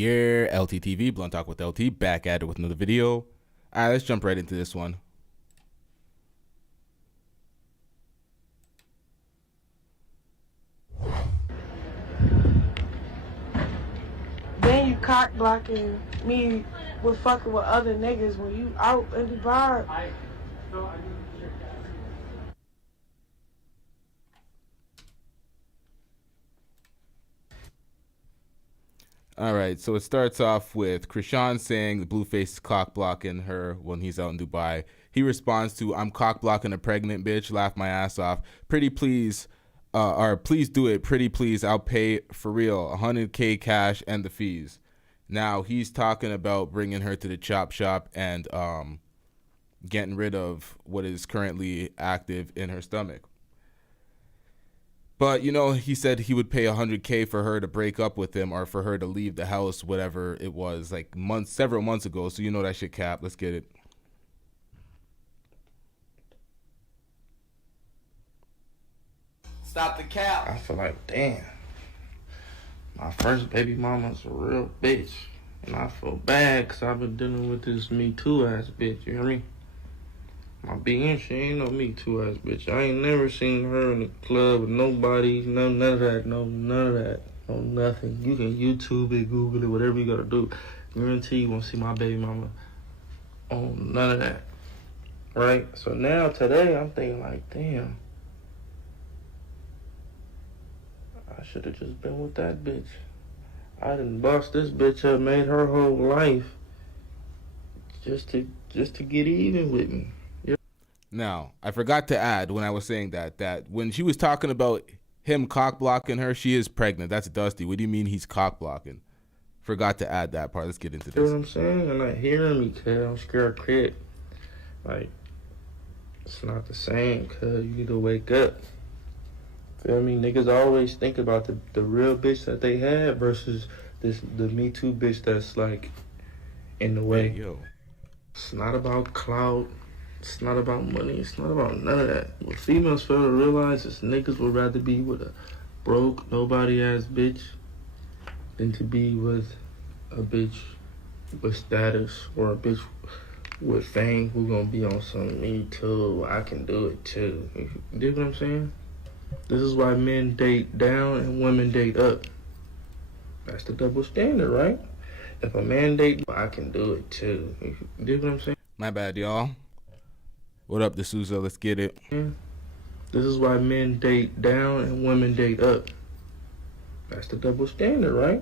Yeah, LTTV, Blunt Talk with LT, back at it with another video. All right, let's jump right into this one. Then you cock blocking me with fucking with other niggas when you out in the bar. All right, so it starts off with Chrisean saying the Blueface is cock blocking her when he's out in Dubai. He responds to, "I'm cock blocking a pregnant bitch, laugh my ass off. Pretty please, or please do it, pretty please, I'll pay for real, 100K cash and the fees." Now he's talking about bringing her to the chop shop and getting rid of what is currently active in her stomach. But, you know, he said he would pay 100K for her to break up with him or for her to leave the house, whatever it was, like several months ago. So you know that shit cap. Let's get it. Stop the cap. I feel like, damn, my first baby mama's a real bitch. And I feel bad because I've been dealing with this Me Too ass bitch, you hear me? My BN, she ain't no Me Too ass bitch. I ain't never seen her in the club with nobody, none of that, none of that, no nothing. You can YouTube it, Google it, whatever you gotta do. Guarantee you won't see my baby mama on none of that, right? So now, today, I'm thinking like, damn, I should have just been with that bitch. I done bust this bitch up, made her whole life just to get even with me. Now, I forgot to add when I was saying that when she was talking about him cock blocking her, she is pregnant. That's Dusty. What do you mean he's cock blocking? Forgot to add that part. Let's get into this. You know what I'm saying? You're not hearing me, cuz. I'm scared of crib. Like, it's not the same, cuz. You need to wake up. Feel me? Niggas always think about the real bitch that they had versus the Me Too bitch that's like in the way. Hey, yo. It's not about clout. It's not about money. It's not about none of that. What females fail to realize is niggas would rather be with a broke, nobody ass bitch than to be with a bitch with status or a bitch with fame who gonna be on some Me Too. I can do it too. You dig what I'm saying? This is why men date down and women date up. That's the double standard, right? If a man date, I can do it too. You dig what I'm saying? My bad, y'all. What up, D'Souza? Let's get it. This is why men date down and women date up. That's the double standard, right?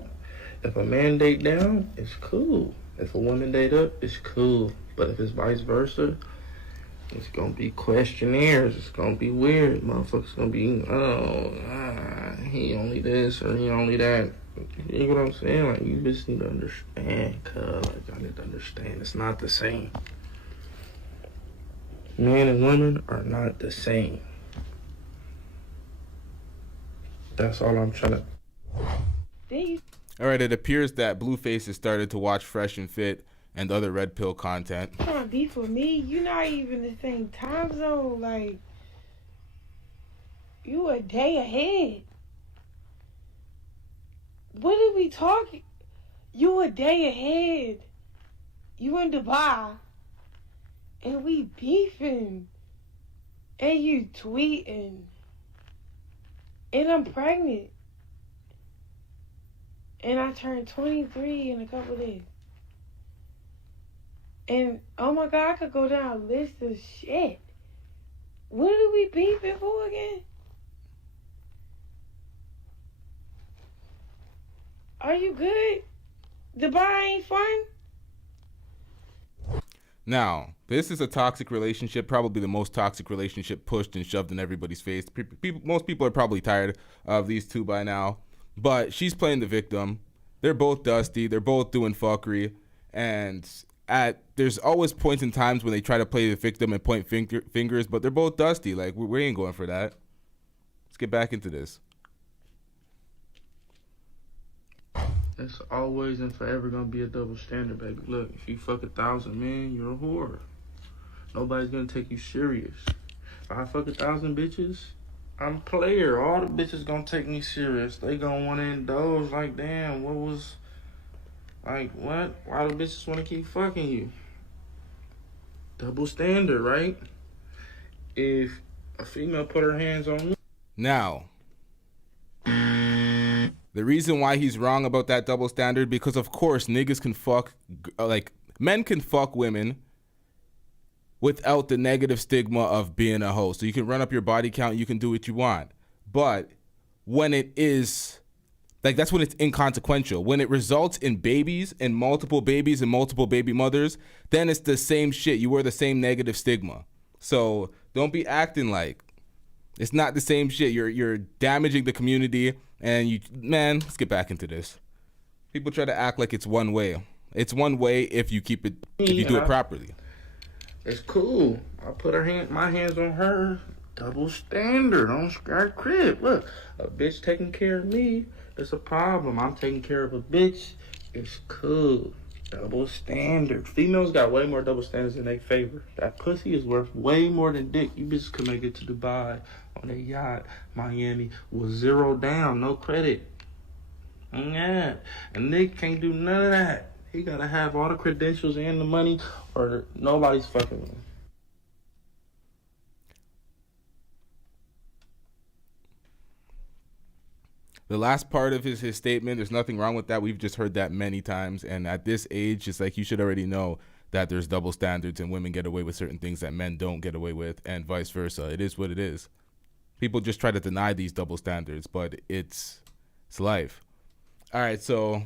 If a man date down, it's cool. If a woman date up, it's cool. But if it's vice versa, it's gonna be questionnaires. It's gonna be weird. Motherfuckers gonna be, he only this or he only that. You know what I'm saying? Like, you just need to understand, cuz. Like, I need to understand. It's not the same. Men and women are not the same. That's all I'm trying to... All right, it appears that Blueface has started to watch Fresh and Fit and other Red Pill content. You can't be for me. You're not even the same time zone. Like, you a day ahead. What are we talking? You a day ahead. You in Dubai. And we beefing. And you tweeting. And I'm pregnant. And I turned 23 in a couple of days. And, oh my God, I could go down a list of shit. What are we beefing for again? Are you good? Dubai ain't fun? Now, this is a toxic relationship, probably the most toxic relationship pushed and shoved in everybody's face. Most people are probably tired of these two by now. But she's playing the victim. They're both dusty. They're both doing fuckery. And there's always points in times when they try to play the victim and point fingers, but they're both dusty. Like, we ain't going for that. Let's get back into this. It's always and forever gonna be a double standard, baby. Look, if you fuck 1,000 men, you're a whore. Nobody's gonna take you serious. If I fuck 1,000 bitches, I'm a player. All the bitches gonna take me serious. They gonna wanna indulge like, damn, what was Like, what? Why do bitches want to keep fucking you? Double standard, right? If a female put her hands on me. Now, the reason why he's wrong about that double standard, because of course niggas can fuck, like men can fuck women without the negative stigma of being a hoe. So you can run up your body count, you can do what you want. But when it is, like, that's when it's inconsequential. When it results in babies and multiple babies and multiple baby mothers, then it's the same shit. You wear the same negative stigma. So don't be acting like it's not the same shit. You're damaging the community, and man, let's get back into this. People try to act like it's one way. It's one way if you keep it, if you do it properly. It's cool. I put my hands on her. Double standard on Sky Crib. Look, a bitch taking care of me, it's a problem. I'm taking care of a bitch. It's cool. Double standard. Females got way more double standards in their favor. That pussy is worth way more than dick. You bitches can make it to Dubai on a yacht, Miami, with zero down, no credit. Yeah. A nigga can't do none of that. He gotta have all the credentials and the money, or nobody's fucking with him. The last part of his statement, there's nothing wrong with that. We've just heard that many times. And at this age, it's like you should already know that there's double standards and women get away with certain things that men don't get away with, and vice versa. It is what it is. People just try to deny these double standards, but it's life. All right, so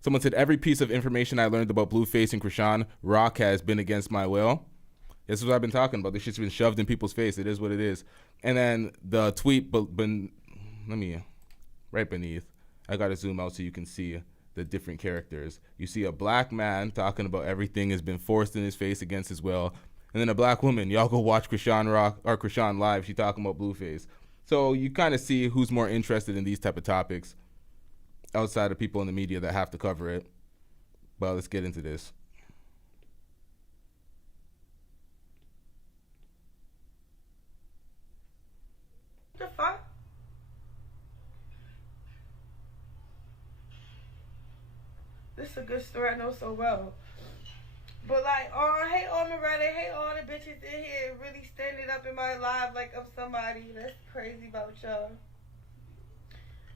someone said, every piece of information I learned about Blueface and Chrisean Rock has been against my will. This is what I've been talking about. This shit's been shoved in people's face. It is what it is. And then the tweet, right beneath, I gotta zoom out so you can see the different characters. You see a black man talking about everything has been forced in his face against his will, and then a black woman. Y'all go watch Chrisean live. She talking about Blueface. So you kind of see who's more interested in these type of topics outside of people in the media that have to cover it. But let's get into this. The fuck? This is a good story, I know so well. But like, oh, I hate all Miranda, I hate all the bitches in here really standing up in my life like I'm somebody. That's crazy about y'all.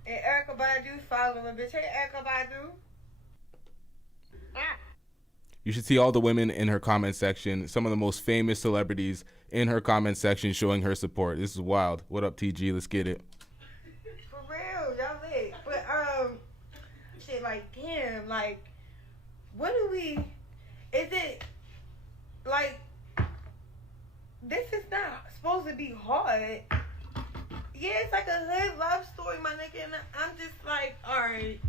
And Erykah Badu following a bitch. Hey, Erykah Badu. You should see all the women in her comment section, some of the most famous celebrities in her comment section showing her support. This is wild. What up, TG? Let's get it. For real, y'all lit. But, shit, like, damn, like, what do we, is it, like, this is not supposed to be hard. Yeah, it's like a hood love story, my nigga, and I'm just like, alright,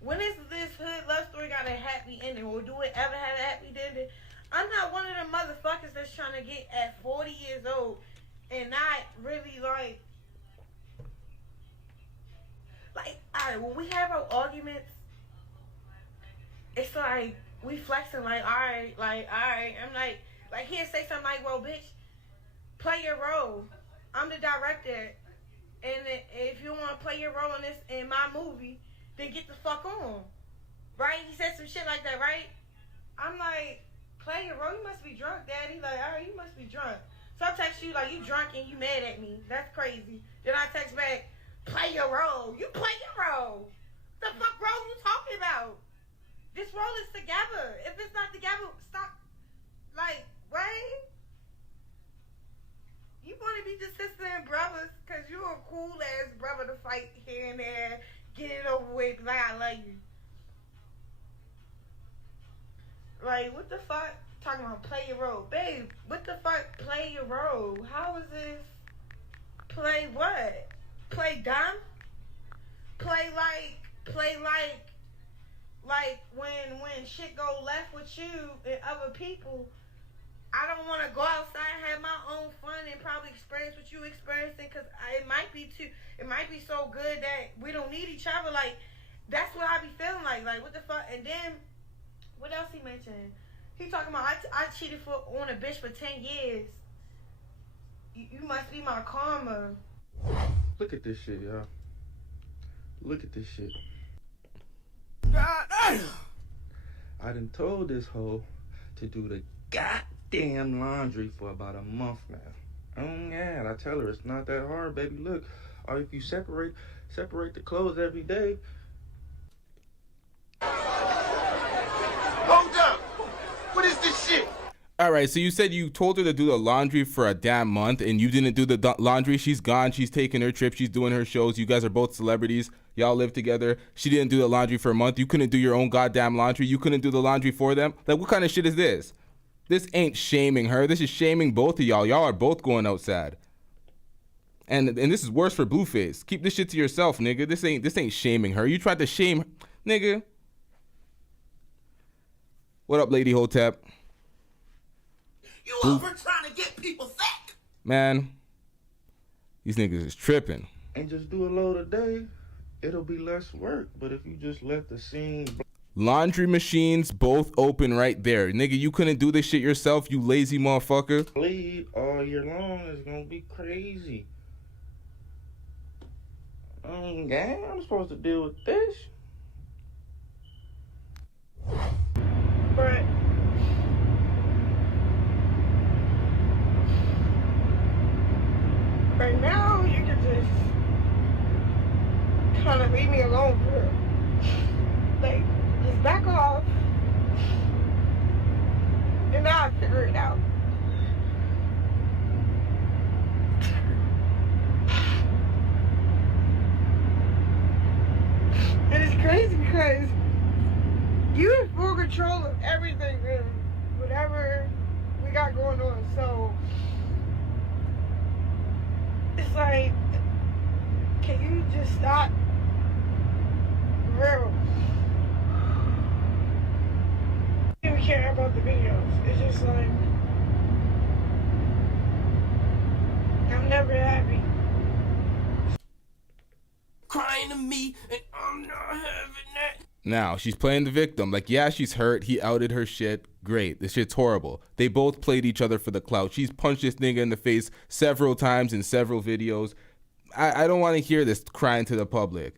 when is this hood love story got a happy ending, or do it ever have a happy ending? I'm not one of them motherfuckers that's trying to get at 40 years old and not really, like, alright, when we have our arguments, it's like, we flexing like, alright, I'm like, he'll say something like, well, bitch, play your role. I'm the director, and if you want to play your role in my movie, then get the fuck on. Right? He said some shit like that, right? I'm like, play your role? You must be drunk, daddy. Like, alright, you must be drunk. So I text you like, you drunk and you mad at me. That's crazy. Then I text back, play your role. You play your role. The fuck role you talking about? This role is together. If it's not together, stop. Like, right? You want to be just sister and brothers because you're a cool ass brother to fight here and there, get it over with, like I love you. Like, what the fuck? Talking about play your role. Babe, what the fuck play your role? How is this? Play what? Play dumb? Play like when shit go left with you and other people, I don't want to go outside and have my own fun and probably experience what you experiencing, because it might be so good that we don't need each other. Like, that's what I be feeling like what the fuck. And then what else he mentioned? He talking about I cheated on a bitch for 10 years. You must be my karma. Look at this shit, y'all. Look at this shit. God damn. I done told this hoe to do the goddamn laundry for about a month now. Oh yeah, I tell her it's not that hard, baby. Look, or if you separate the clothes every day. Hold up! What is this shit? All right, so you said you told her to do the laundry for a damn month and you didn't do the laundry. She's gone. She's taking her trip. She's doing her shows. You guys are both celebrities. Y'all live together. She didn't do the laundry for a month. You couldn't do your own goddamn laundry. You couldn't do the laundry for them. Like, what kind of shit is this? This ain't shaming her. This is shaming both of y'all. Y'all are both going outside. And this is worse for Blueface. Keep this shit to yourself, nigga. This ain't shaming her. You tried to shame, nigga. What up, Lady Hotep? You over trying to get people sick? Man, these niggas is tripping. And just do a load a day, it'll be less work. But if you just let the scene... Laundry machines both open right there. Nigga, you couldn't do this shit yourself, you lazy motherfucker. bleed all year long is gonna be crazy. Yeah, I'm supposed to deal with this. But right now, you can just kind of leave me alone for real. Like, just back off. And now I figure it out. And it's crazy because you in full control of everything and whatever we got going on. So it's like, can you just stop? For real. I don't even care about the videos. It's just like, I'm never happy. Crying to me, and I'm not having that. Now, she's playing the victim. Like, yeah, she's hurt. He outed her shit. Great. This shit's horrible. They both played each other for the clout. She's punched this nigga in the face several times in several videos. I don't want to hear this crying to the public.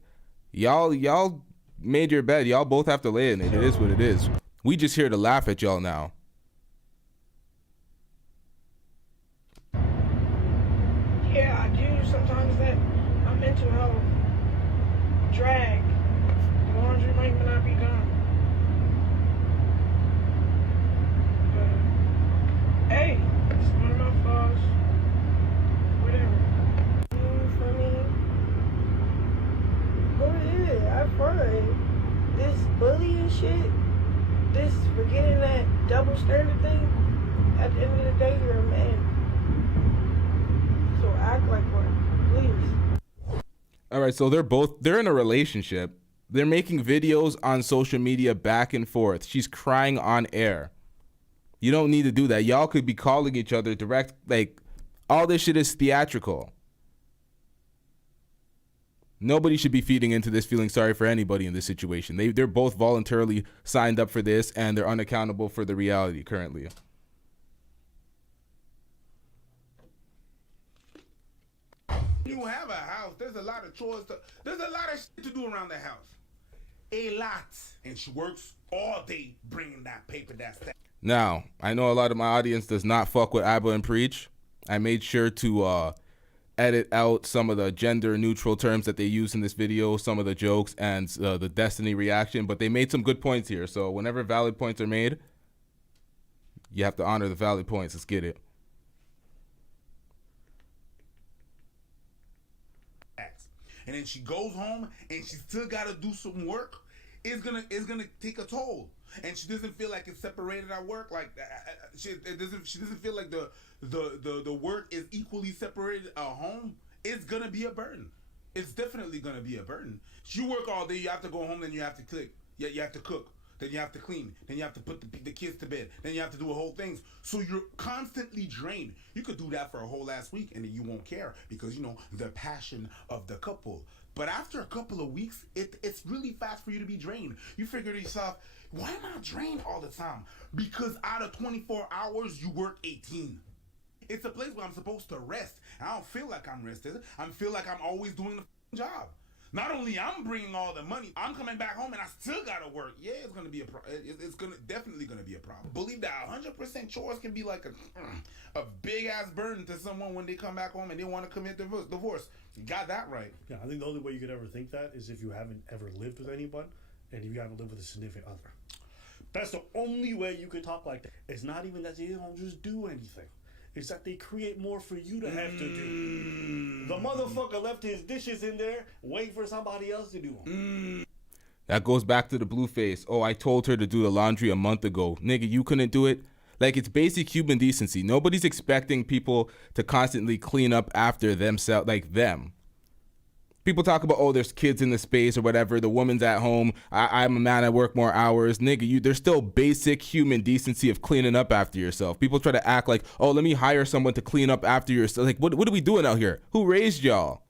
Y'all made your bed. Y'all both have to lay in it. It is what it is. We just here to laugh at y'all now. Yeah, I do sometimes that my mental health drag. Laundry might not be done. But hey, it's one of my flaws. Whatever. Funny. Go ahead, have fun. This bullying shit, this forgetting that double standard thing, at the end of the day, you're a man. So act like one, please. All right, so they're in a relationship. They're making videos on social media back and forth. She's crying on air. You don't need to do that. Y'all could be calling each other direct. Like, all this shit is theatrical. Nobody should be feeding into this, feeling sorry for anybody in this situation. They're both voluntarily signed up for this, and they're unaccountable for the reality currently. You have a house. There's a lot of chores. There's a lot of shit to do around the house. A lot. And she works all day bringing that paper, that stuff. Now, I know a lot of my audience does not fuck with Abba and Preach. I made sure to edit out some of the gender neutral terms that they use in this video, some of the jokes, and the Destiny reaction. But they made some good points here. So whenever valid points are made, you have to honor the valid points. Let's get it. And then she goes home and she still gotta do some work. It's gonna take a toll. And she doesn't feel like it's separated at work. Like she doesn't feel like the work is equally separated at home. It's gonna be a burden. It's definitely gonna be a burden. You work all day, you have to go home, then you have to cook. Yeah, you have to cook. Then you have to clean. Then you have to put the kids to bed. Then you have to do a whole things. So you're constantly drained. You could do that for a whole last week and then you won't care because, you know, the passion of the couple. But after a couple of weeks, it's really fast for you to be drained. You figure to yourself, why am I drained all the time? Because out of 24 hours, you work 18. It's a place where I'm supposed to rest. I don't feel like I'm rested. I feel like I'm always doing the job. Not only I'm bringing all the money, I'm coming back home and I still gotta work. Yeah, it's gonna be a it's gonna definitely gonna be a problem. Believe that 100% chores can be like a big ass burden to someone when they come back home and they want to commit divorce. You got that right. Yeah, I think the only way you could ever think that is if you haven't ever lived with anyone and you haven't lived with a significant other. That's the only way you could talk like that. It's not even that they don't just do anything. It's that they create more for you to have to do. The motherfucker left his dishes in there, waiting for somebody else to do them. That goes back to the Blueface. Oh, I told her to do the laundry a month ago. Nigga, you couldn't do it? Like, it's basic human decency. Nobody's expecting people to constantly clean up after themselves, like them. People talk about, oh, there's kids in the space or whatever. The woman's at home. I'm a man. I work more hours. Nigga, there's still basic human decency of cleaning up after yourself. People try to act like, oh, let me hire someone to clean up after yourself. Like, what are we doing out here? Who raised y'all?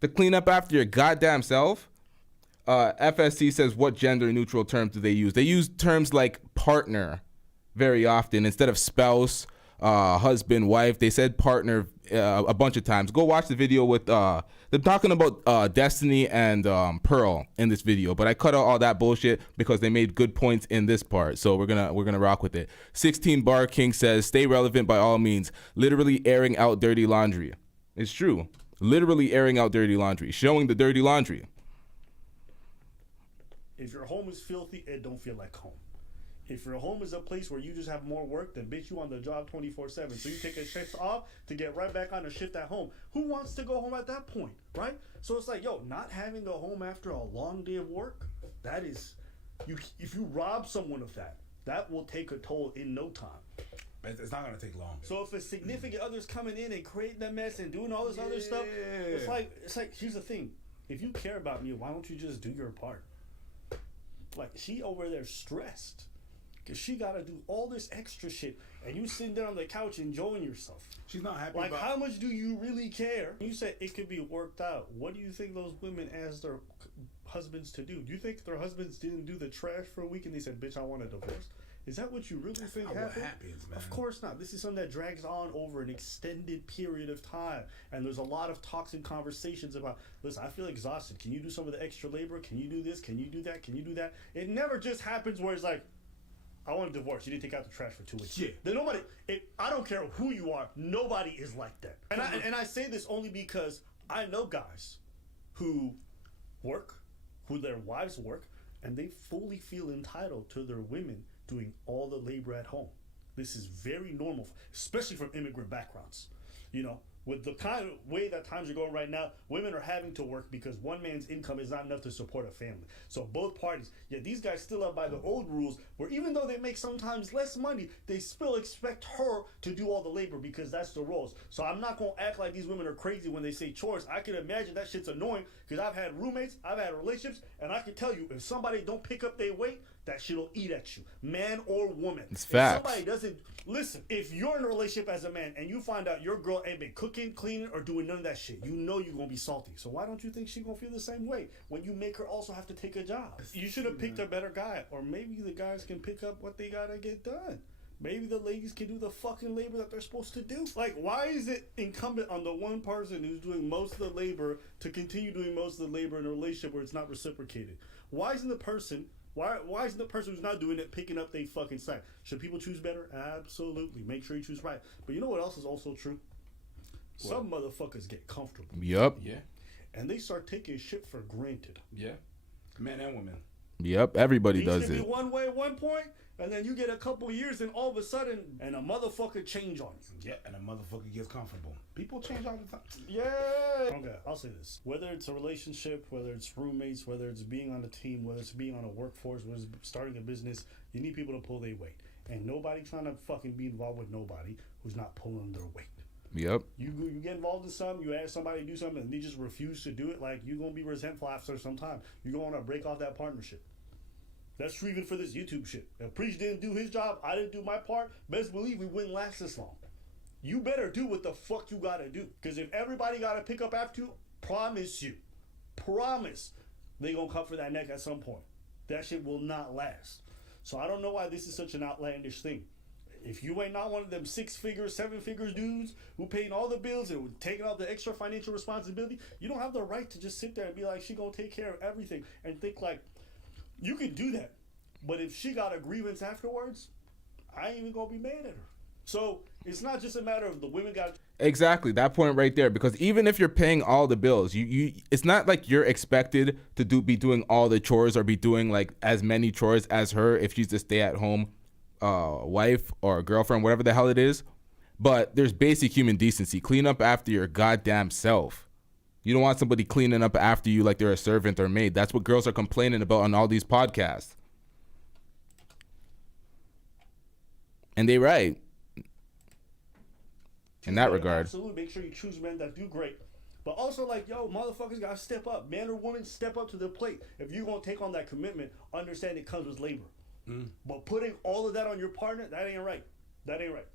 To clean up after your goddamn self? FSC says, what gender neutral terms do they use? They use terms like partner very often instead of spouse, husband, wife. They said partner a bunch of times. Go watch the video with they're talking about Destiny and Pearl in this video, but I cut out all that bullshit because they made good points in this part. So we're gonna rock with it. 16 Bar King says, stay relevant by all means. Literally airing out dirty laundry. It's true. Literally airing out dirty laundry, showing the dirty laundry. If your home is filthy, it don't feel like home. If your home is a place where you just have more work, then bitch, you on the job 24/7. So you take a shift off to get right back on a shift at home. Who wants to go home at that point, right? So it's like, yo, not having a home after a long day of work, that is, if you rob someone of that, that will take a toll in no time. It's not gonna take long. So if a significant other's coming in and creating that mess and doing all this other stuff, it's like here's the thing: if you care about me, why don't you just do your part? Like, she over there stressed because she got to do all this extra shit, and you sitting there on the couch enjoying yourself. She's not happy. Like, how much do you really care? You said it could be worked out. What do you think those women asked their husbands to do? Do you think their husbands didn't do the trash for a week and they said, bitch, I want a divorce? Is that what you really think happened? Happens, man. Of course not. This is something that drags on over an extended period of time. And there's a lot of toxic conversations about, listen, I feel exhausted. Can you do some of the extra labor? Can you do this? Can you do that? Can you do that? It never just happens where it's like, I want a divorce. You didn't take out the trash for 2 weeks. Yeah. Then nobody, I don't care who you are. Nobody is like that. And I say this only because I know guys who work, who their wives work, and they fully feel entitled to their women doing all the labor at home. This is very normal, especially from immigrant backgrounds. You know, with the kind of way that times are going right now, women are having to work because one man's income is not enough to support a family. So both parties, these guys still are by the old rules where even though they make sometimes less money, they still expect her to do all the labor because that's the roles. So I'm not going to act like these women are crazy when they say chores. I can imagine that shit's annoying because I've had roommates, I've had relationships, and I can tell you if somebody don't pick up their weight, that shit'll eat at you, man or woman. It's facts. If somebody doesn't listen, if you're in a relationship as a man and you find out your girl ain't been cooking, cleaning, or doing none of that shit, you know you're gonna be salty. So why don't you think she gonna feel the same way when you make her also have to take a job? You should have picked a better guy, or maybe the guys can pick up what they gotta get done. Maybe the ladies can do the fucking labor that they're supposed to do. Like, why is it incumbent on the one person who's doing most of the labor to continue doing most of the labor in a relationship where it's not reciprocated? Why isn't the person who's not doing it picking up their fucking slack? Should people choose better? Absolutely. Make sure you choose right. But you know what else is also true? What? Some motherfuckers get comfortable. Yup. Yeah. And they start taking shit for granted. Yeah. Men and women. Yep. Everybody does It used to it. be one way at one point, and then you get a couple years, and all of a sudden, and a motherfucker change on you. Yeah, and a motherfucker gets comfortable. People change all the time. Yeah. Okay, I'll say this. Whether it's a relationship, whether it's roommates, whether it's being on a team, whether it's being on a workforce, whether it's starting a business, you need people to pull their weight. And nobody trying to fucking be involved with nobody who's not pulling their weight. Yep. You get involved in something, you ask somebody to do something, and they just refuse to do it, like, you're going to be resentful after some time. You're going to break off that partnership. That's true even for this YouTube shit. If Preach didn't do his job, I didn't do my part, best believe we wouldn't last this long. You better do what the fuck you gotta do. Because if everybody gotta pick up after you, promise, they gonna come for that neck at some point. That shit will not last. So I don't know why this is such an outlandish thing. If you ain't not one of them 6-figure, 7-figure dudes who paying all the bills and taking all the extra financial responsibility, you don't have the right to just sit there and be like, she gonna take care of everything and think like, you can do that. But if she got a grievance afterwards, I ain't even gonna be mad at her. So it's not just a matter of the women got. Exactly, that point right there. Because even if you're paying all the bills, you it's not like you're expected to be doing all the chores or be doing like as many chores as her if she's a stay-at-home wife or girlfriend, whatever the hell it is. But there's basic human decency. Clean up after your goddamn self. You don't want somebody cleaning up after you like they're a servant or maid. That's what girls are complaining about on all these podcasts. And they right. In that regard. Absolutely, make sure you choose men that do great. But also, like, yo, motherfuckers gotta step up. Man or woman, step up to the plate. If you're gonna take on that commitment, understand it comes with labor. But putting all of that on your partner, that ain't right. That ain't right.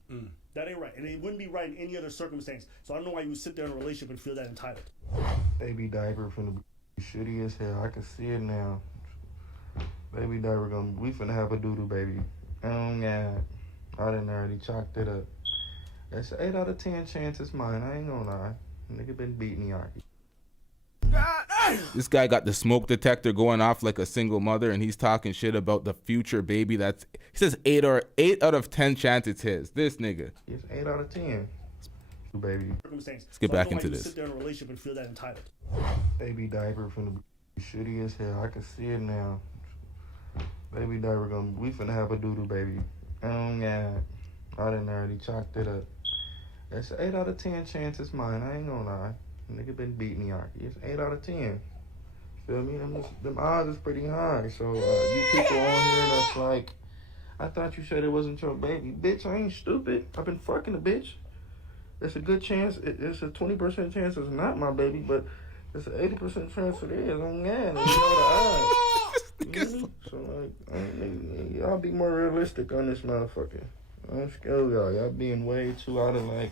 That ain't right. And it wouldn't be right in any other circumstance. So I don't know why you would sit there in a relationship and feel that entitled. Baby diaper finna be shitty as hell. I can see it now. Baby diaper we finna have a doo-doo baby. Oh God. I done already chalked it up. That's an 8 out of 10 chance it's mine. I ain't gonna lie. Nigga been beating me already. This guy got the smoke detector going off like a single mother, and he's talking shit about the future baby. He says 8 out of 10 chance it's his. This nigga. It's 8 out of 10. Baby. Let's get back into this. Sit there in a relationship and feel that entitled. Baby diaper finna be shitty as hell. I can see it now. Baby diaper we finna have a doo-doo baby. Oh God. I done already chalked it up. That's an 8 out of 10 chance it's mine. I ain't gonna lie. Nigga been beating me already. It's 8 out of 10. Feel me? Them odds is pretty high. So you people on here that's like, I thought you said it wasn't your baby. Bitch, I ain't stupid. I've been fucking a bitch. It's a good chance. It's a 20% chance it's not my baby, but it's an 80% chance it is. I'm mad. You know the odds. Mm-hmm. So like, y'all be more realistic on this motherfucker. I'm scared, y'all. Y'all being way too out of like.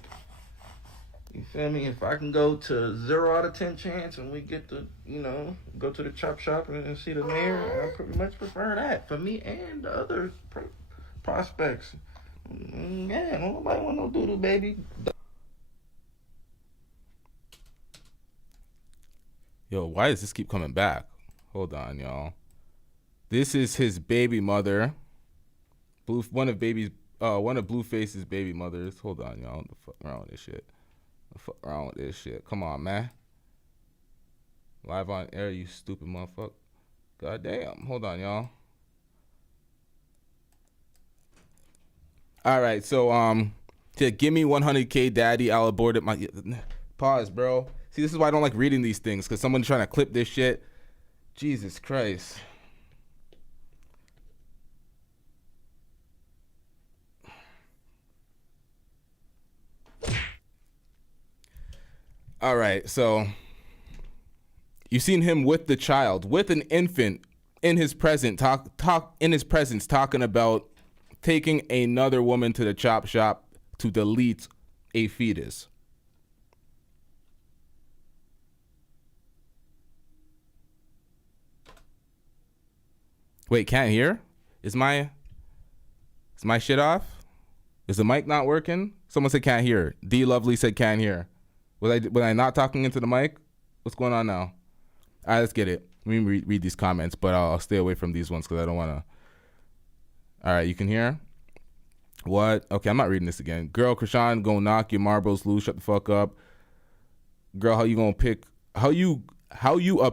You feel me? If I can go to 0 out of 10 chance and we get to, go to the chop shop and see the mayor, I pretty much prefer that for me and the other prospects. Yeah, nobody want no doodle baby. Yo, why does this keep coming back? Hold on, y'all. This is his baby mother. One of Blueface's baby mothers. Hold on, y'all. What the fuck wrong with this shit? What the fuck wrong with this shit? Come on, man. Live on air, you stupid motherfucker. God damn. Hold on, y'all. All right, so give me 100K, daddy. I'll abort it. Pause, bro. See, this is why I don't like reading these things, because someone's trying to clip this shit. Jesus Christ. All right, so you've seen him with the child, with an infant in his presence, talking about taking another woman to the chop shop to delete a fetus. Wait, can't hear? Is my shit off? Is the mic not working? Someone said can't hear. D Lovely said can't hear. Was I not talking into the mic? What's going on now? All right, let's get it. Let me read these comments, but I'll stay away from these ones because I don't want to. All right, you can hear? What? Okay, I'm not reading this again. Girl, Chrisean, gonna knock your marbles loose. Shut the fuck up. Girl, how you gonna pick? How you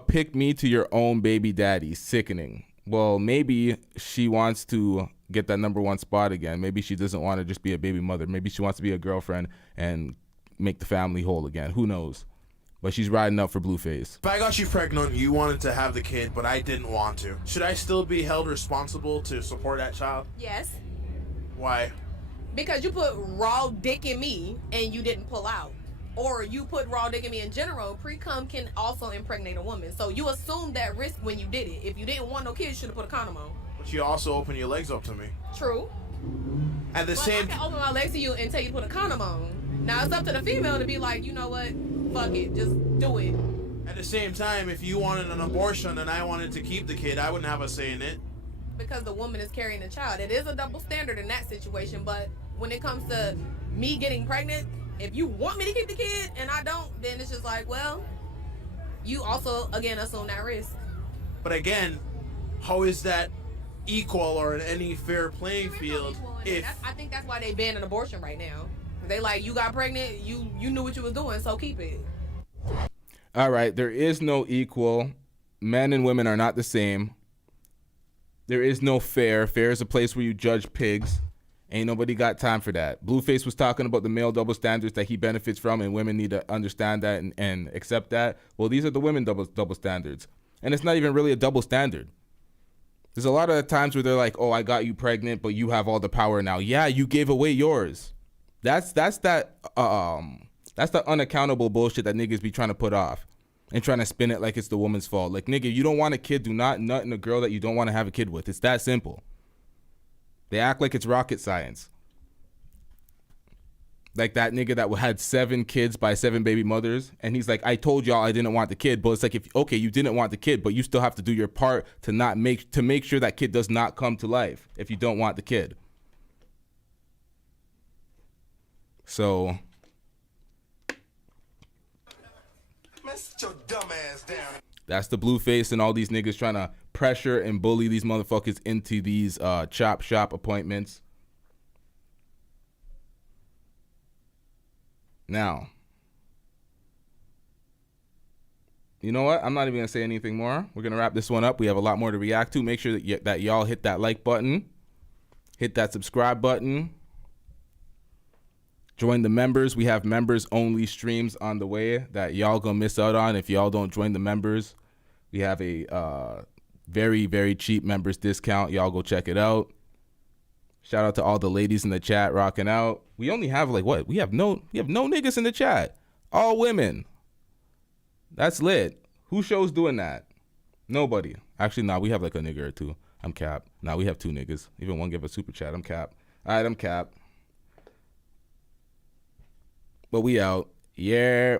pick me to your own baby daddy? Sickening. Well, maybe she wants to get that number one spot again. Maybe she doesn't want to just be a baby mother. Maybe she wants to be a girlfriend and make the family whole again. Who knows? But she's riding up for Blueface. If I got you pregnant, you wanted to have the kid, but I didn't want to. Should I still be held responsible to support that child? Yes. Why? Because you put raw dick in me and you didn't pull out. Or you put raw dick in me in general. Pre-cum can also impregnate a woman. So you assumed that risk when you did it. If you didn't want no kids, you should have put a condom on. But you also open your legs up to me. True. At the But same I can open my legs to you and tell you to put a condom on. Now it's up to the female to be like, you know what? Fuck it. Just do it. At the same time, if you wanted an abortion and I wanted to keep the kid, I wouldn't have a say in it. Because the woman is carrying the child. It is a double standard in that situation, but when it comes to me getting pregnant, if you want me to keep the kid and I don't, then it's just like, well, you also, again, assume that risk. But again, how is that equal or in any fair playing field? I think that's why they banning abortion right now. They like, you got pregnant, you knew what you was doing, so keep it. All right, there is no equal. Men and women are not the same. There is no fair. Fair is a place where you judge pigs. Ain't nobody got time for that. Blueface was talking about the male double standards that he benefits from, and women need to understand that and accept that. Well, these are the women double standards. And it's not even really a double standard. There's a lot of times where they're like, oh, I got you pregnant, but you have all the power now. Yeah, you gave away yours. That's the unaccountable bullshit that niggas be trying to put off and trying to spin it like it's the woman's fault. Like, nigga, you don't want a kid, do not nut in a girl that you don't want to have a kid with. It's that simple. They act like it's rocket science. Like that nigga that had 7 kids by 7 baby mothers, and he's like, I told y'all I didn't want the kid. But it's like, you didn't want the kid, but you still have to do your part to make sure that kid does not come to life if you don't want the kid. So, Man, sit your dumb ass down. That's the Blueface and all these niggas trying to pressure and bully these motherfuckers into these chop shop appointments. Now, you know what? I'm not even going to say anything more. We're going to wrap this one up. We have a lot more to react to. Make sure that y'all hit that like button. Hit that subscribe button. Join the members. We have members only streams on the way that y'all gonna miss out on if y'all don't join the members. We have a very, very cheap members discount. Y'all go check it out. Shout out to all the ladies in the chat rocking out. We only have we have no niggas in the chat. All women. That's lit. Who shows doing that? Nobody. Actually, nah, we have like a nigga or two. I'm cap. Nah, we have 2 niggas. Even one give a super chat. I'm cap. All right, I'm cap. But we out. Yeah.